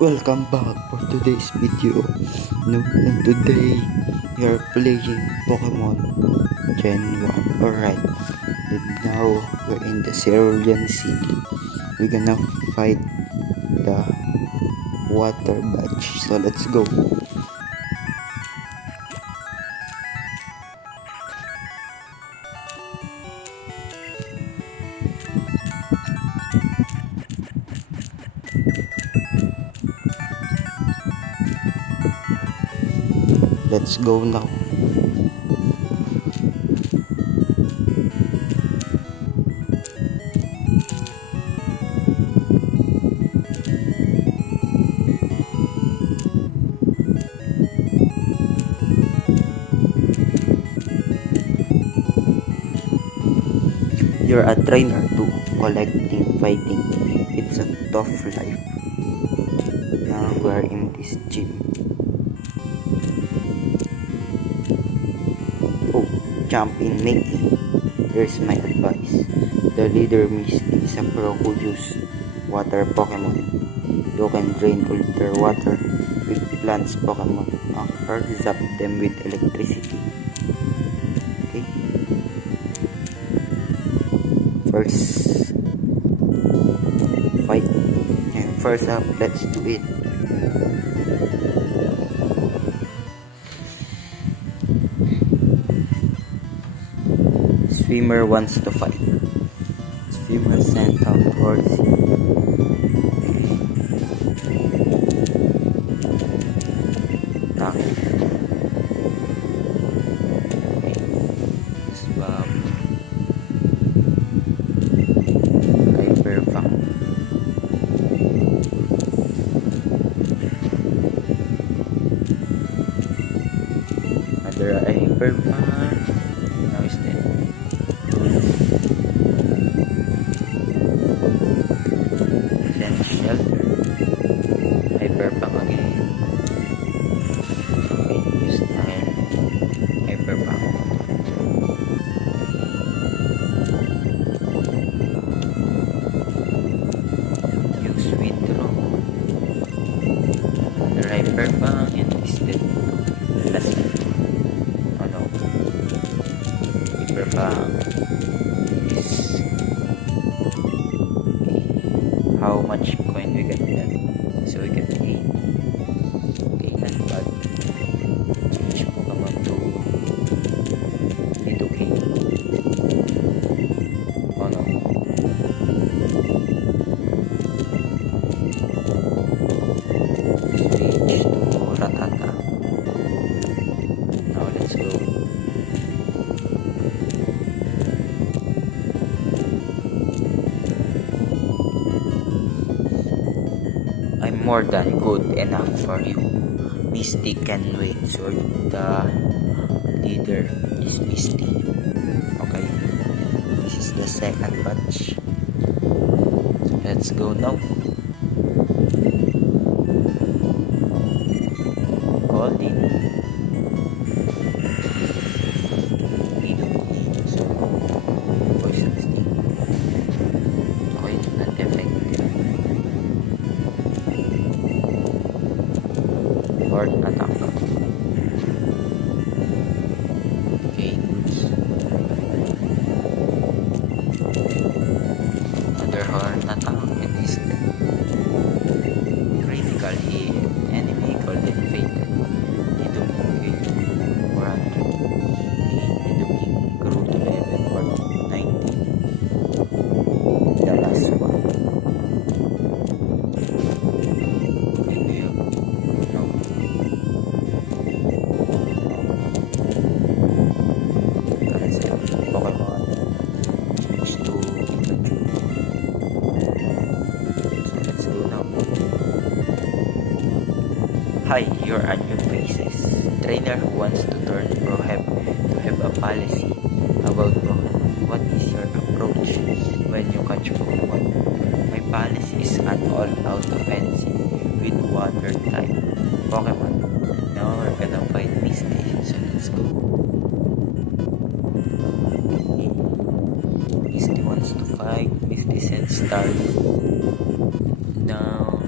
Welcome back for today's video. No, and today we are playing Pokemon Gen 1. Alright, and now we're in the Cerulean City. We're gonna fight the water badge. So let's go. Let's go now. You're a trainer too, collecting, fighting. It's a tough life. Now we're in this gym. Oh, jump in, Mickey. Here's my advice. The leader Misty is a pro who uses water Pokemon. You can drain all their water with plants Pokemon or zap them with electricity. Okay. First fight. And first up, let's do it. Swimmer wants to fight. Swimmer sent out Horsey. Attack. Swap. Hyper Fang. Another Hyper Fang. Now is dead. Shelter. Hyper Fang again. Okay, use time. Hyper Fang. Use withdraw. Another Hyper Fang and is dead. Last. Oh no. Hyper Fang is. How much coin we get then? So we get 8. Okay, not bad. Change Pokemon to Nidoking. Oh no. Switch to Rattata. Now let's go. I'm more than good enough for you. Misty can wait, so the leader is Misty. Okay, this is the second batch. Let's go now. Golden. So, poison sting. Okay, it's not effective. Fourth attack. Okay, another horn attack and is dead. Critical hit. Enemy golden faded. Nidoking 400. Okay, Nidoking grew to level 490. The last one. Hi, you're a new faces. Trainer who wants to turn pro have to have a policy about Pokemon. What is your approach when you catch Pokemon? My policy is an all-out offensive with water type Pokemon. Now we're gonna fight Misty, so let's go. Misty wants to fight. Misty sends Star down.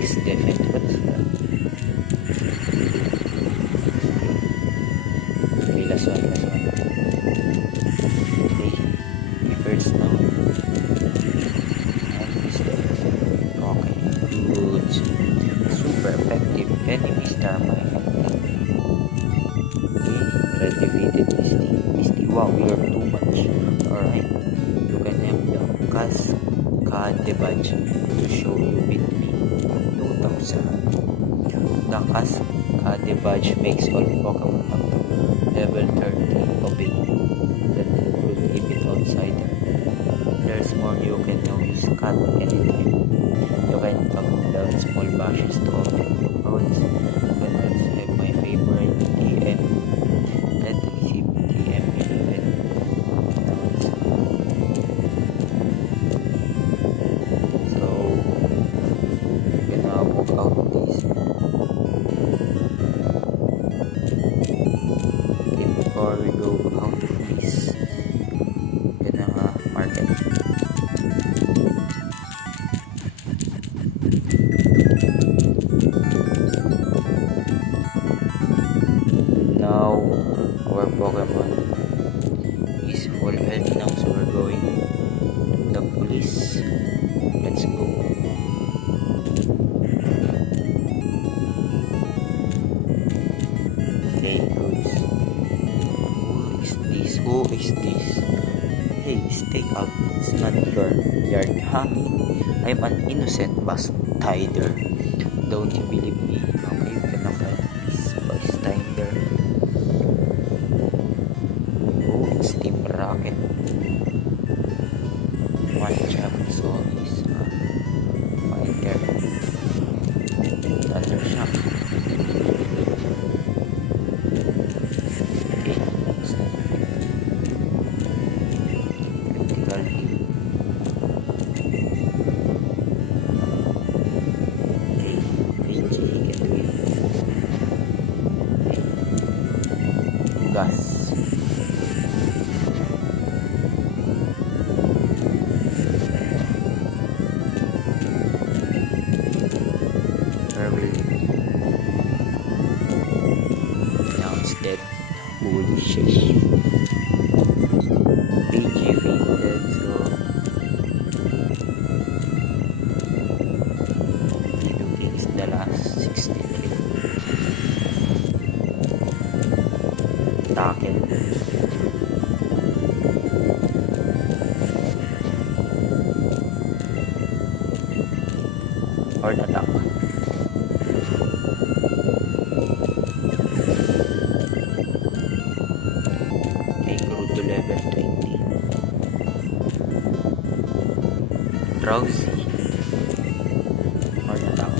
Alex Defend. What's that? Okay, last one. Okay, first now. And Mr. Okay, good. Super effective. Enemy star my hunting. Okay, red defeated Misty. Misty, wow, you're too much. Alright, you can have the Cascade badge to show you beat me. 2000. The Cascade badge makes all Pokemon up to level 30 of it. That includes even outsider. There's more you can now use cut anytime. You can come down small bashes to open new roads. You can also have my favorite TM. That receive TM 11. So, gonna walk out this. Okay, before we go out of this, gonna market. Now our Pokemon is full health now, so we're going to the police. Let's go. Okay, goods. Who is this? Hey, stay out. It's not your yard, huh? I'm an innocent bystander. Don't you believe me? Okay, you can find this bystander. Oh, it's Team Rocket. One job, so is fighter. Thunder Shock. Okay, that's critical hit. Okay, PG can do it. Okay. Gas. Now it's dead. Holy shit. PG fainted, so Nidoking is the last 63. Tackle. Or attack. Okay, grew to level 20. Drowsy. Or attack.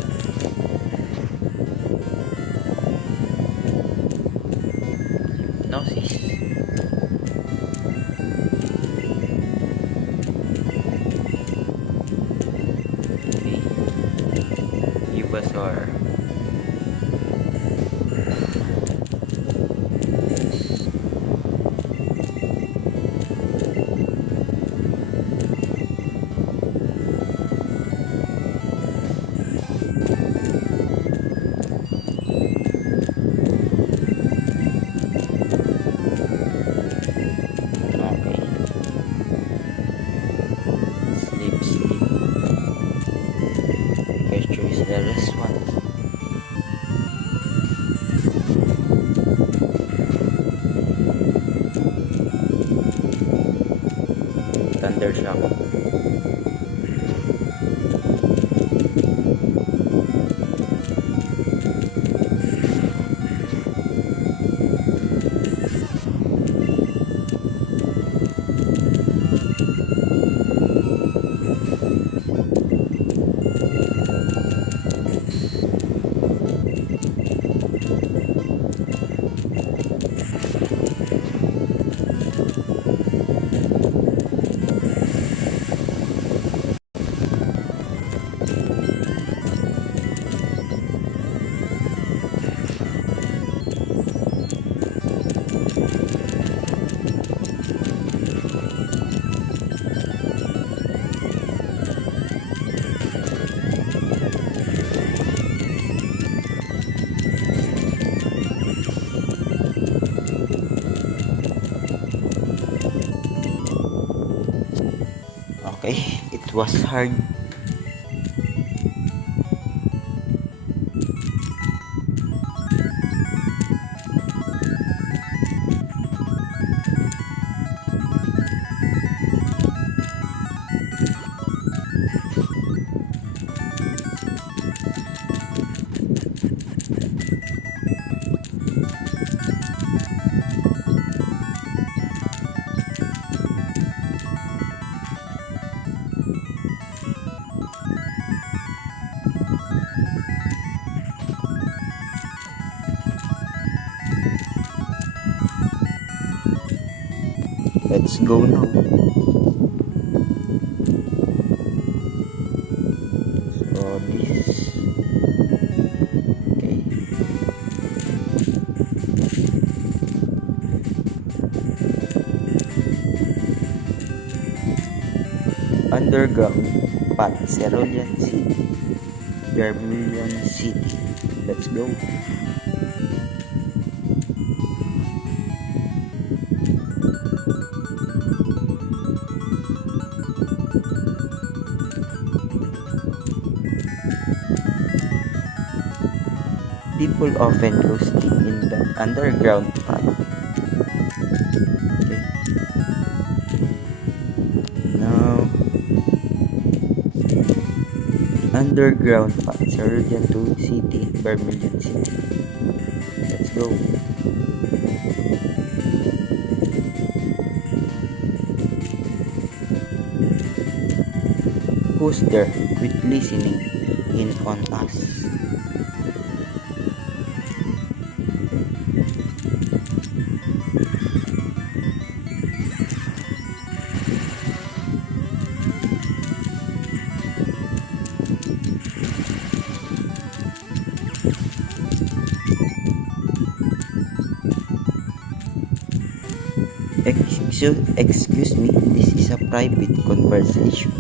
Hypnosis. Okay. Ivysaur. Okay. Sleep. First choice the last one. Thunder Shock. Okay, it was hard. Let's go now. So this, okay. Underground path, Cerulean City, Vermilion City. Let's go. People often lose sleep in the underground path. Okay. Now, underground path, Cerulean City, Vermilion City. Let's go. Who's there with listening in on us? Excuse me, this is a private conversation.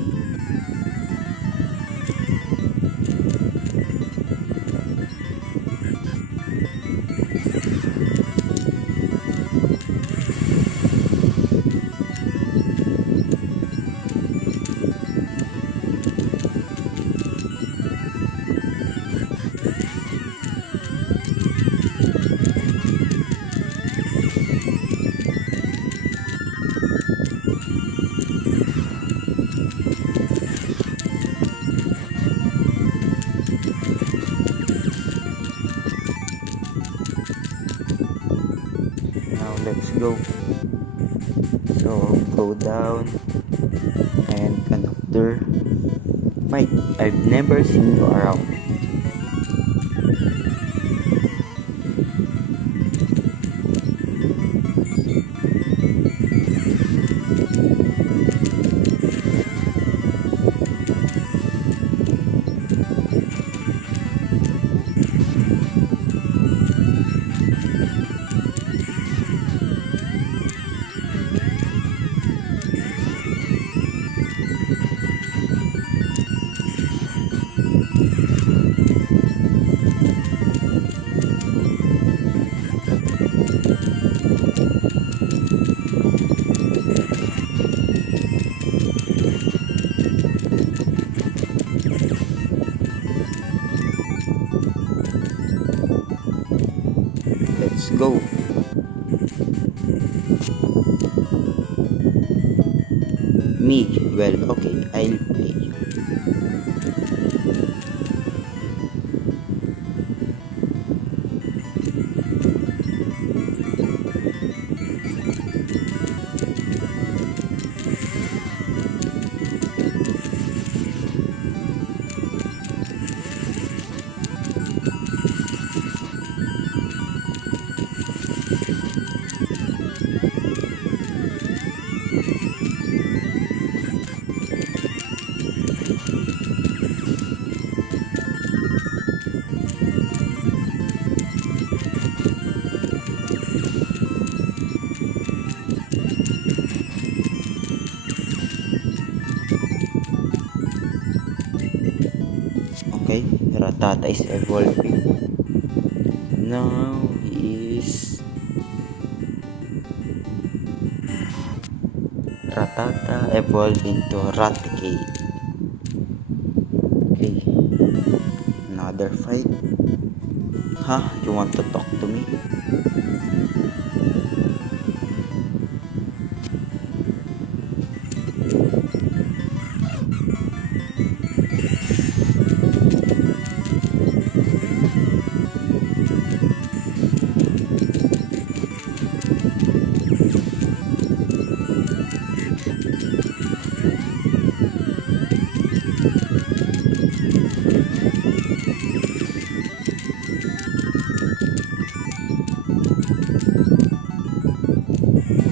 Now let's go. So go down and conductor. Mike, I've never seen you around. Let's go. Me, well, okay, I'll play. Okay, Rattata is evolving. Now he is Rattata evolved into Raticate. Okay, another fight. Huh? You want to talk to me?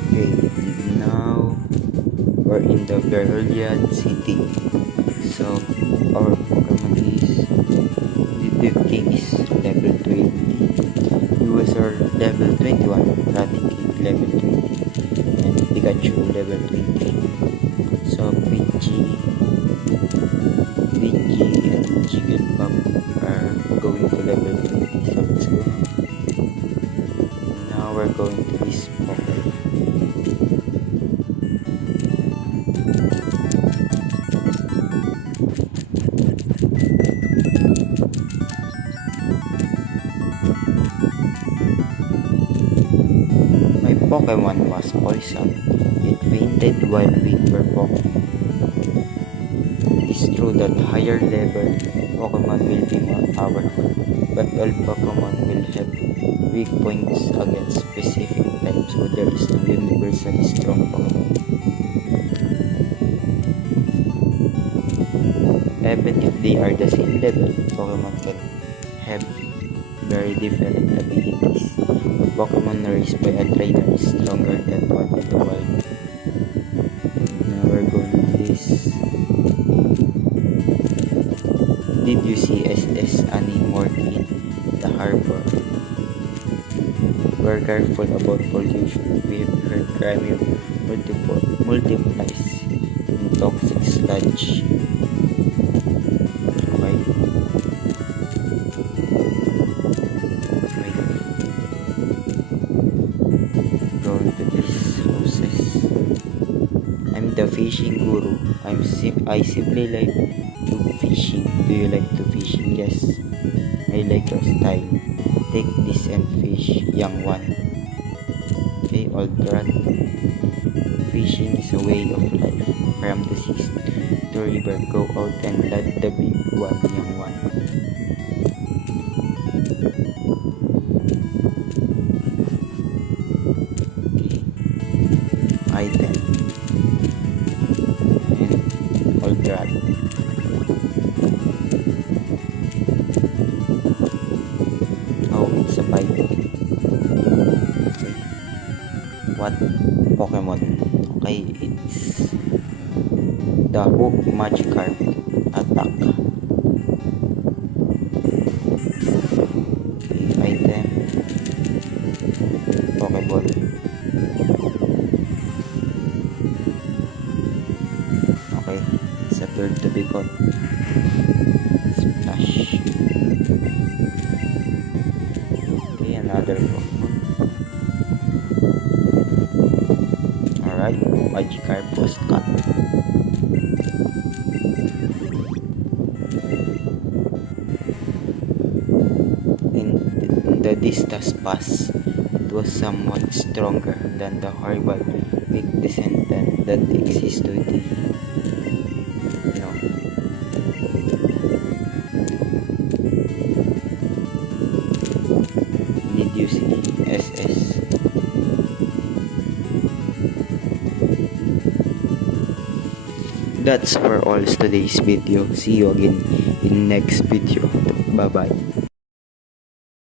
Okay, now we're in the Beryllian City. So our Pokemon is King is level 20. US are level 21, Raticate level 20, and Pikachu level 20. So Pidgey and Jigglypuff are going to level 20. So let's go. Now we're going to this Pokemon. My Pokemon was poisoned. It fainted while we were Pokemon. It's true that higher level Pokemon will be more powerful, but all Pokemon will have weak points against specific types, so there is no universally strong Pokemon. Even if they are the same level, Pokemon can have very different abilities. A Pokemon raised by a trainer is stronger than one in the wild. Now we're going to this. Did you see SS Animorph in the harbor? We're careful about pollution. We have heard crime multiplies in toxic sludge. Okay. Going to these houses. I'm the fishing guru. I simply like to fishing. Do you like to fishing? Yes. I like your style. Take this and fish, young one. Okay, old rat. Fishing is a way of life. From the seas to river, go out and let the big one, young one. Item and old rat. Oh, it's a bite. What Pokemon? Okay, it's the Hook Magikarp. Attack. Okay, item. Pokeball. Okay, it's a bird to be caught. Splash. Okay, another Pokemon. Alright, Magikarp was caught. In the distance pass, it was somewhat stronger than the horrible weak descendant that exists today. No. Did you see SS? That's for all today's video. See you again in next video. Bye bye.